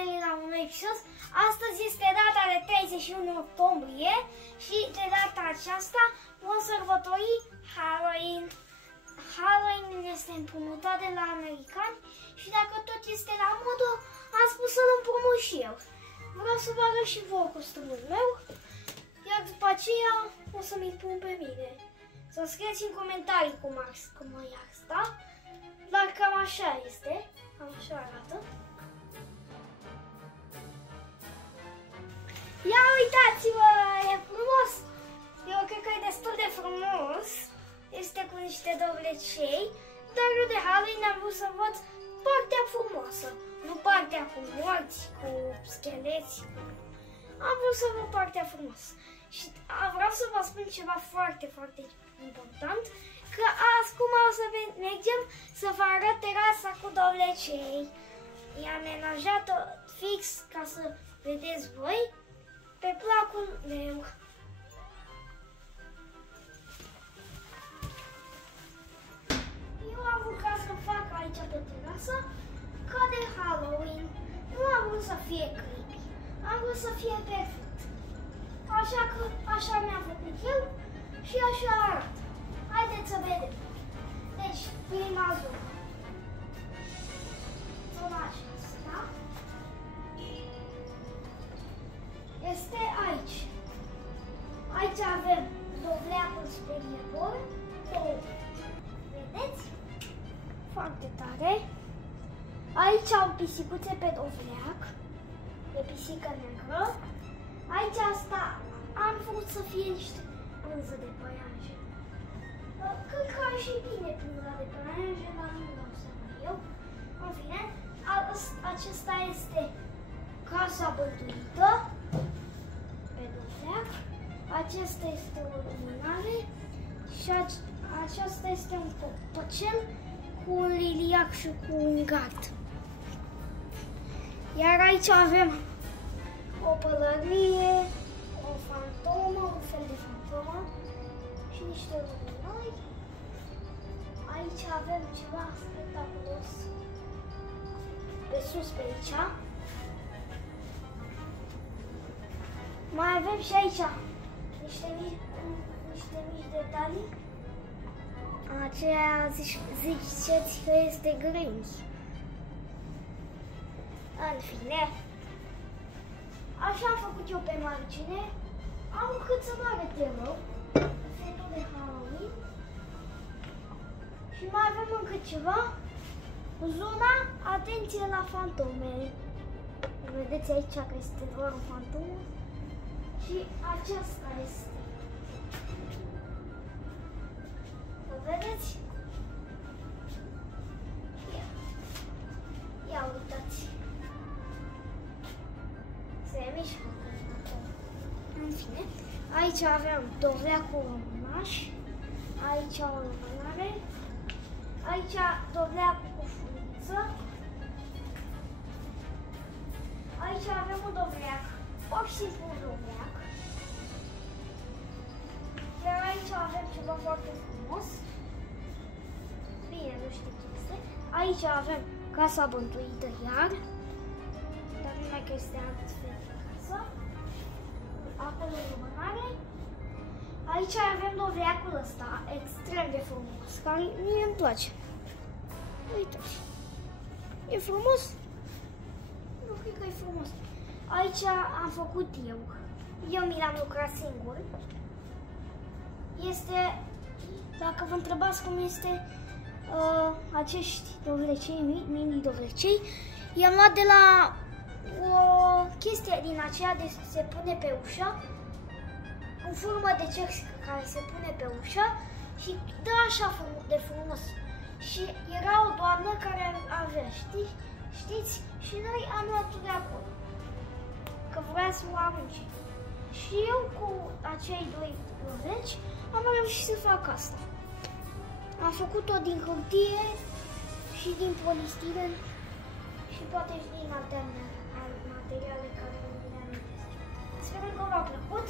Eli la un nou episod. Astăzi este data de 31 octombrie și de data aceasta vom sărbători Halloween. Halloween este împrumutat de la americani și dacă tot este la modă, am spus să-l împrumut și eu. Vreau să vă arăt și vouă costumul meu, iar după aceea o să-mi pun pe mine. Să scrieți în comentarii cum e asta, dar cam așa este, cam așa arată. Ia uitați-vă, e frumos! Eu cred că e destul de frumos. Este cu niște dovlecei, dar eu de Halloween am vrut să văd partea frumoasă, nu partea cu morți, cu scheleți. Am vrut să văd partea frumoasă. Și vreau să vă spun ceva foarte, foarte important, că acum o să mergem să vă arăt terasa cu dovlecei. I-am amenajat-o fix ca să vedeți voi pe placul meu. Eu am vrut să fac aici pe terasă ca de Halloween. Nu am vrut să fie creepy, am vrut să fie perfect. Așa că așa mi-am făcut eu și așa arată. Haideți să vedem. Deci, prima zonă. Zona aceasta este aici. Aici avem dovleacul speriebor. Vedeți? Foarte tare. Aici au pisicuțe pe dovleac. E pisică neagră. Aici asta am vrut să fie niște pânză de păianjen. Cred că ar fi bine pânza de păianjen, dar nu dau seama eu. În fine, acesta este casa băltuită pe dovleac. Acesta este o luminare și aceasta este un copăcel cu un liliac și cu un gard. Iar aici avem o pălărie, o fantomă, un fel de fantomă și niște luminari. Aici avem ceva spectaculos pe sus pe aici. Mai avem și aici niște mici detalii. Aceea ziceți că este Grinch. În fine, așa am făcut eu pe margine. Am cât să mă arăt eu, fetul de Halloween. Și mai avem încă ceva. Zona, atenție la fantome. Vedeți aici că este doar o fantomă. Și aceasta este. O vedeți? Ia uitați. Se mișcă. În fine, aici avem dovleacul rămânaș. Aici o lumânare. Aici dovleacul cu furiță. Aici avem un dovleac. Pur și simplu un dovleac. Iar aici avem ceva foarte frumos. Bine, nu știu ce este. Aici avem casa bântuită iar. Dar numai că este altfel de casă. Acolo lumânare. Aici avem dovleacul ăsta, extrem de frumos, care mie îmi place. Uitați. E frumos? Nu cred că e frumos. Aici am făcut eu. Eu mi l-am lucrat singur. Este, dacă vă întrebați cum este acești dovlecei, mini dovlecei, i-am luat de la o chestie din aceea de se pune pe ușă, în formă de cerc care se pune pe ușă și dă așa de frumos. Și era o doamnă care avea, știți? Și noi am luat-o de acolo, că vrea să o arunce. Și eu cu acei doi dovleci am reușit să fac asta. Am făcut-o din hârtie și din polistiren și poate și din alte materiale care nu le amintesc. Sper că v-a plăcut.